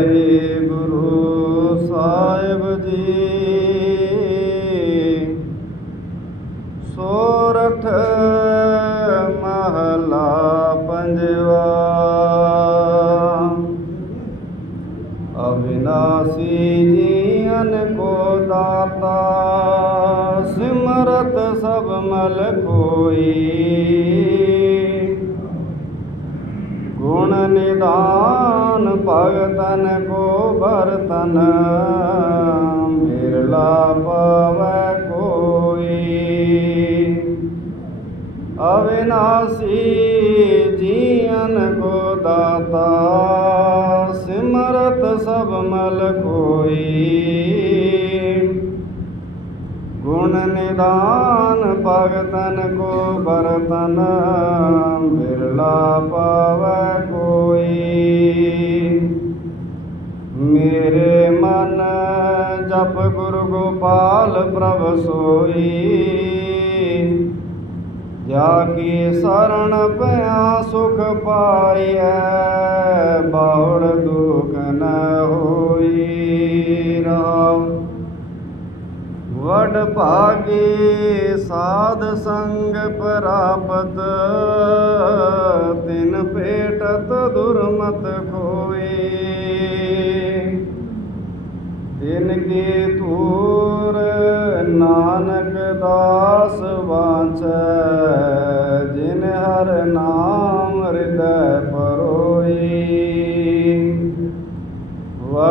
ਵਾਹਿਗੁਰੂ ਸਾਹਿਬ ਜੀ। ਸੋਰਠ ਮਹਲਾ ਪੰਜਵਾ। ਅਵਿਨਾਸੀ ਜੀਵਨ ਕੋ ਦਾਤਾ, ਸਿਮਰਤ ਸਭ ਮਲ ਕੋਈ। ਗੁਣ ਨਿਦਾਨ ਭਗਤਨ ਕੋ ਬਰਤਨ ਬਿਰਲਾ ਪਵੈ ਕੋਈ। ਅਵਿਨਾਸੀ ਜੀਵਨ ਕੋ ਦਾਤਾ, ਸਿਮਰਤ ਸਭ ਮਲ ਕੋਈ। ਗੁਣ ਨਿਦਾਨ ਭਗਤਨ ਕੋ ਬਰਤਨ ਬਿਰਲਾ ਪਾਵੈ ਮੇਰੇ ਮਨ ਜਪ ਗੁਰੂ ਗੋਪਾਲ ਪ੍ਰਭ ਸੋਈ। ਜਾ ਕੀ ਸਰਣ ਪਿਆ ਸੁਖ ਪਾਈਐ ਬਾਉੜ ਦੁਖ ਨ ਹੋਈ ਰਾਮ। ਵਡ ਭਾਗੀ ਸਾਧ ਸੰਗ ਪ੍ਰਾਪਤ, ਤਿਨ ਭੇਟਤ ਦੁਰਮਤ ਕੋਈ